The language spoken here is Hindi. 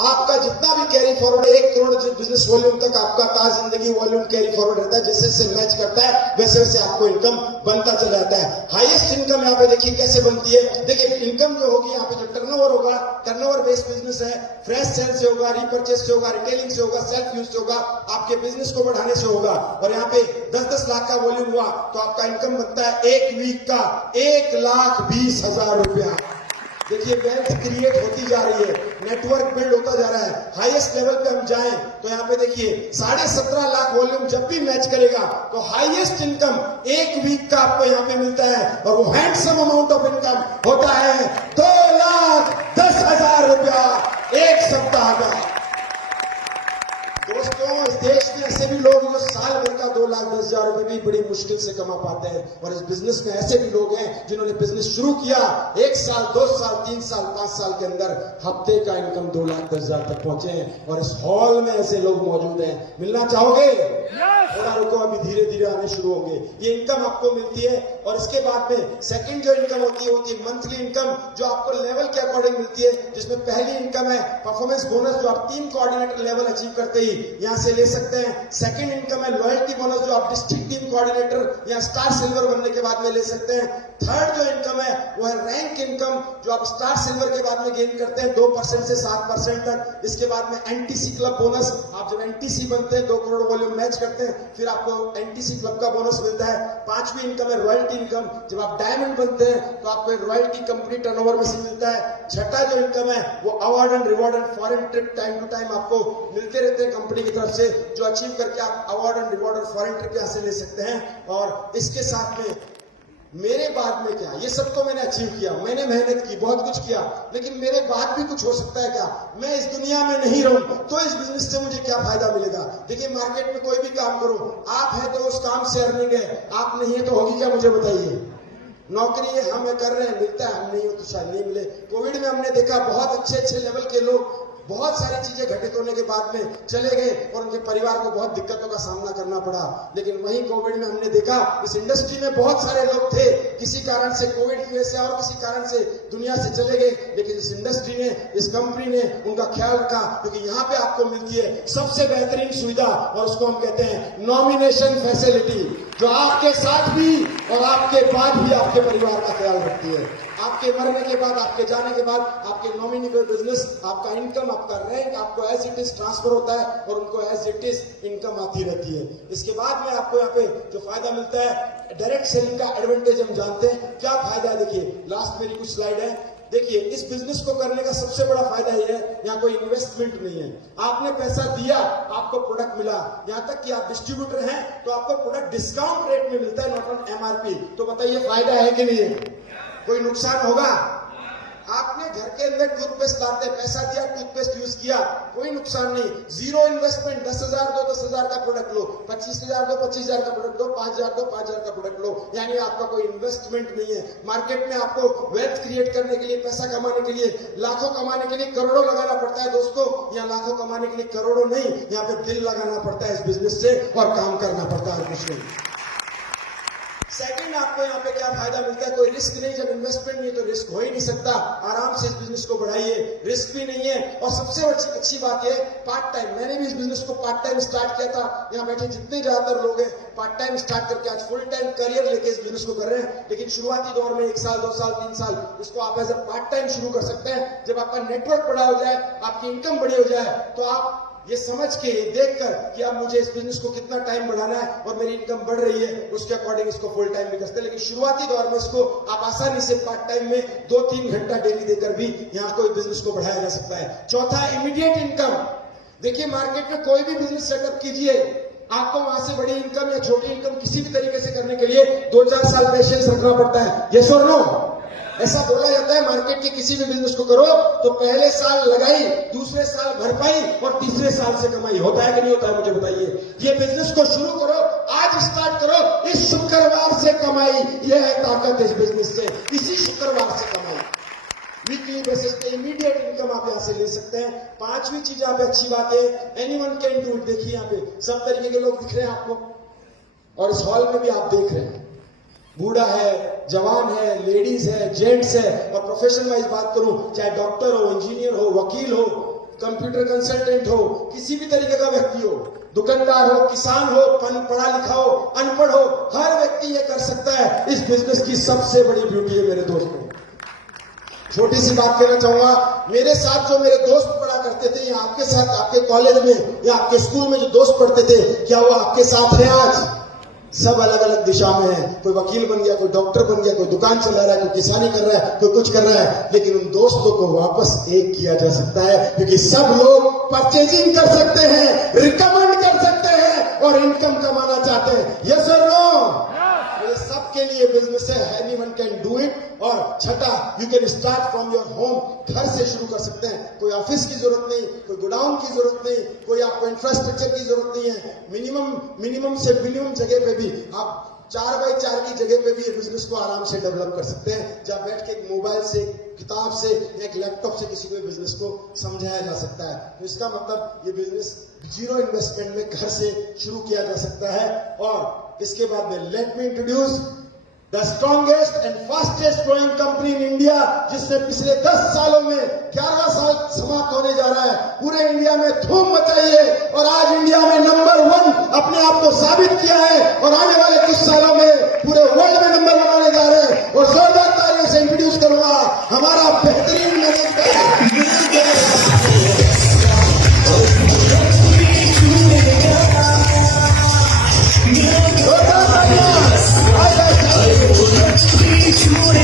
आपका जितना भी कैरी फॉरवर्ड है 1 करोड़ बिजनेस वॉल्यूम तक आपका ताज जिंदगी वॉल्यूम कैरी फॉरवर्ड रहता है। जैसे जैसे मैच करता है वैसे वैसे आपको इनकम बनता चला जाता है। हाईएस्ट इनकम यहाँ पे देखिए कैसे बनती है। देखिए इनकम जो होगी यहाँ पे जो टर्नओवर होगा, टर्नओवर बेस्ड बिजनेस है, फ्रेश सेल से होगा, रिपर्चेस से होगा, रिटेलिंग से होगा, सेल्फ यूज से होगा, आपके बिजनेस को बढ़ाने से होगा। और यहाँ पे 10-10 लाख का वॉल्यूम हुआ तो आपका इनकम बनता है 1 वीक का 1,20,000 रुपया। देखिए वेल्थ क्रिएट होती जा रही है, नेटवर्क बिल्ड होता जा रहा है। हाईएस्ट लेवल पे हम जाएं तो यहाँ पे देखिए 17.5 लाख वॉल्यूम जब भी मैच करेगा तो हाईएस्ट इनकम 1 वीक का आपको यहाँ पे मिलता है और वो हैंडसम अमाउंट ऑफ इनकम होता है 2,10,000 रुपया 1 सप्ताह का। दोस्तों इस देश में ऐसे भी लोग जो साल भर का 2,10,000 रुपए भी बड़ी मुश्किल से कमा पाते हैं। और इस बिजनेस में ऐसे भी लोग हैं जिन्होंने बिजनेस शुरू किया 1 साल 2 साल 3 साल 5 साल के अंदर हफ्ते का इनकम 2,10,000 तक पहुंचे हैं। और इस हॉल में ऐसे लोग मौजूद हैं। मिलना चाहोगे? थोड़ा रुको, अभी धीरे धीरे आने शुरू होंगे। ये इनकम आपको मिलती है और इसके बाद में सेकंड जो इनकम होती है मंथली इनकम, जो आपको लेवल के अकॉर्डिंग मिलती है। जिसमें पहली इनकम है परफॉर्मेंस बोनस, जो आप 3 कोऑर्डिनेटर लेवल अचीव करते ही यहां से ले सकते हैं। सेकंड इनकम है लॉयल्टी बोनस, जो आप डिस्ट्रिक्ट टीम कोऑर्डिनेटर या स्टार सिल्वर बनने के बाद में ले सकते हैं। थर्ड जो इनकम है वो है रैंक इनकम, जो आप स्टार सिल्वर के बाद में गेन करते हैं 2% से 7% तक। इसके बाद में एनटीसी क्लब बोनस, आप जब एनटीसी बनते हैं 2 करोड़ वॉल्यूम मैच करते हैं फिर आपको एनटीसी क्लब का बोनस मिलता है। पांचवी इनकम है रॉयल्टी इनकम, जब आप डायमंड बनते हैं तो आपको रॉयल्टी कंपनी टर्नओवर में से मिलता है। छठा जो इनकम है वो award and reward and foreign trip time to time आपको मिलते रहते हैं कंपनी की तरफ से, जो अचीव करके आप अवार्ड एंड रिवॉर्ड और फॉरेन ट्रिप यहां से ले सकते हैं। और इसके साथ में मेरे बाद में क्या, ये सब तो मैंने अचीव किया, मैंने मेहनत की, बहुत कुछ किया, लेकिन मेरे बाद भी कुछ हो सकता है क्या? मैं इस दुनिया में नहीं रहूं तो इस बिजनेस से मुझे क्या फायदा मिलेगा? देखिए मार्केट में कोई भी काम करो, आप है तो उस काम से अर्निंग है, आप नहीं है तो होगी क्या? मुझे बताइए। नौकरी है, हम कर रहे हैं, मिलता है, हम नहीं हो तो शायद नहीं मिले। कोविड में हमने देखा बहुत अच्छे लेवल के लोग बहुत सारी चीजें घटित होने के बाद में चले गए और उनके परिवार को बहुत दिक्कतों का सामना करना पड़ा। लेकिन वहीं कोविड में हमने देखा इस इंडस्ट्री में बहुत सारे लोग थे, किसी कारण से कोविड की वजह से और किसी कारण से दुनिया से चले गए, लेकिन इस इंडस्ट्री ने, इस कंपनी ने उनका ख्याल रखा। क्योंकि यहाँ पे आपको मिलती है सबसे बेहतरीन सुविधा और उसको हम कहते हैं नॉमिनेशन फैसिलिटी, जो आपके साथ भी और आपके बाद भी आपके परिवार का ख्याल रखती है। आपके मरने के बाद, आपके जाने के बाद आपके नॉमिनी पे बिजनेस, आपका इनकम, आपका रैंक आपको एज इट इज ट्रांसफर होता है और उनको एज इट इज इनकम आती रहती है। इसके बाद में आपको यहाँ पे जो फायदा मिलता है डायरेक्ट सेलिंग का एडवांटेज हम जानते हैं। क्या फायदा है देखिए, लास्ट मेरी कुछ स्लाइड है। देखिए इस बिजनेस को करने का सबसे बड़ा फायदा यह है, यहाँ कोई इन्वेस्टमेंट नहीं है। आपने पैसा दिया, आपको प्रोडक्ट मिला। यहाँ तक कि आप डिस्ट्रीब्यूटर हैं तो आपको प्रोडक्ट डिस्काउंट रेट में मिलता है, नॉट ऑन एमआरपी। तो बताइए फायदा है कि नहीं है? कोई नुकसान होगा? आपने घर के अंदर टूथपेस्ट लाते, पैसा दिया, टूथपेस्ट यूज किया, कोई नुकसान नहीं। जीरो इन्वेस्टमेंट, 10,000 दो 10,000 का प्रोडक्ट लो, 25,000 दो 25,000 का प्रोडक्ट लो, 5,000 दो 5,000 का प्रोडक्ट लो। यानी आपका कोई इन्वेस्टमेंट नहीं है। मार्केट में आपको वेल्थ क्रिएट करने के लिए, पैसा कमाने के लिए, लाखों कमाने के लिए करोड़ों लगाना पड़ता है दोस्तों। यहाँ लाखों कमाने के लिए करोड़ों नहीं, यहाँ पे दिल लगाना पड़ता है इस बिजनेस से और काम करना पड़ता है, कुछ नहीं। सेकंड आपको यहाँ पे क्या फायदा मिलता है? कोई रिस्क नहीं। जब इन्वेस्टमेंट नहीं तो रिस्क हो ही नहीं सकता। आराम से इस बिजनेस को बढ़ाइए, रिस्क भी नहीं है। और सबसे अच्छी बात है पार्ट टाइम। मैंने भी इस बिजनेस को पार्ट टाइम स्टार्ट किया था। यहाँ बैठे जितने ज्यादातर लोग हैं पार्ट टाइम स्टार्ट करके आज फुल टाइम करियर लेके इस बिजनेस को कर रहे हैं। लेकिन शुरुआती दौर में 1 साल 2 साल 3 साल इसको आप एज ए पार्ट टाइम शुरू कर सकते हैं। जब आपका नेटवर्क बड़ा हो जाए, आपकी इनकम बड़ी हो जाए, तो आप ये समझ के, देखकर कि अब मुझे इस बिजनेस को कितना टाइम बढ़ाना है और मेरी इनकम बढ़ रही है, उसके अकॉर्डिंग इसको फुल टाइम भी करते हैं। लेकिन शुरुआती दौर में इसको आप आसानी से पार्ट टाइम में 2-3 घंटा डेली देकर भी यहाँ कोई बिजनेस को बढ़ाया जा सकता है। चौथा, इमीडिएट इनकम। देखिए मार्केट में कोई भी बिजनेस सेटअप कीजिए, आपको वहां से बड़ी इनकम या छोटी इनकम किसी भी तरीके से करने के लिए 2-4 साल पेशेंस रखना पड़ता है। यस और नो? ऐसा बोला जाता है मार्केट के किसी भी बिजनेस को करो तो पहले साल लगाई, दूसरे साल भरपाई और तीसरे साल से कमाई। होता है कि नहीं होता है? मुझे बताइए। ये बिजनेस को शुरू करो, आज स्टार्ट करो, इस शुक्रवार से कमाई। यह है ताकत इस बिजनेस से, इसी शुक्रवार से कमाई। वीकली बेसिस पे इमीडिएट इनकम आप यहाँ से ले सकते हैं। पांचवी चीज यहाँ पे अच्छी बात है, एनीवन कैन डू इट। देखिए यहाँ पे सब तरीके के लोग दिख रहे हैं आपको और इस हॉल में भी आप देख रहे हैं, बूढ़ा है, जवान है, लेडीज है, जेंट्स है। और प्रोफेशन वाइज बात करूं, चाहे डॉक्टर हो, इंजीनियर हो, वकील हो, कंप्यूटर कंसल्टेंट हो, किसी भी तरीके का व्यक्ति हो, दुकानदार हो, किसान हो, पढ़ा लिखा हो, अनपढ़ हो, हर व्यक्ति ये कर सकता है। इस बिजनेस की सबसे बड़ी ब्यूटी है मेरे दोस्तों। छोटी सी बात कहना चाहूंगा, मेरे साथ जो मेरे दोस्त पढ़ा करते थे, या आपके साथ आपके कॉलेज में या आपके स्कूल में जो दोस्त पढ़ते थे, क्या वो आपके साथ है आज? सब अलग अलग दिशा में है। कोई वकील बन गया, कोई डॉक्टर बन गया, कोई दुकान चला रहा है, कोई किसानी कर रहा है, कोई कुछ कर रहा है, लेकिन उन दोस्तों को वापस एक किया जा सकता है, क्योंकि सब लोग परचेजिंग कर सकते हैं, रिकमेंड कर सकते हैं और इनकम कमाना चाहते हैं। यस और नो? ये सबके लिए बिजनेस है, एनीवन कैन डू इट। और छठा, you can start from your home, घर से शुरू कर सकते हैं। कोई ऑफिस की जरूरत नहीं, कोई गोडाउन की जरूरत नहीं, कोई आपको इंफ्रास्ट्रक्चर की जरूरत नहीं है। मिनिमम से मिनिमम जगह पे भी आप 4x4 की जगह पे भी ये बिजनेस को आराम से डेवलप कर सकते हैं, जहां बैठ के एक मोबाइल से, किताब से, एक लैपटॉप से किसी को बिजनेस को समझाया जा सकता है। तो इसका मतलब ये बिजनेस 0 इन्वेस्टमेंट में घर से शुरू किया जा सकता है। और इसके बाद में let me introduce the strongest and fastest growing company in India, जिसने पिछले 10 सालों में 11वां साल समाप्त होने जा रहा है, पूरे इंडिया में धूम मचाई है और आज इंडिया में नंबर 1 अपने आप को साबित किया है और आने वाले कुछ सालों में पूरे वर्ल्ड में नंबर 1 होने जा रहे हैं। और जोरदार तालियों से इंट्रोड्यूस करूंगा हमारा बेहतरीन Shoot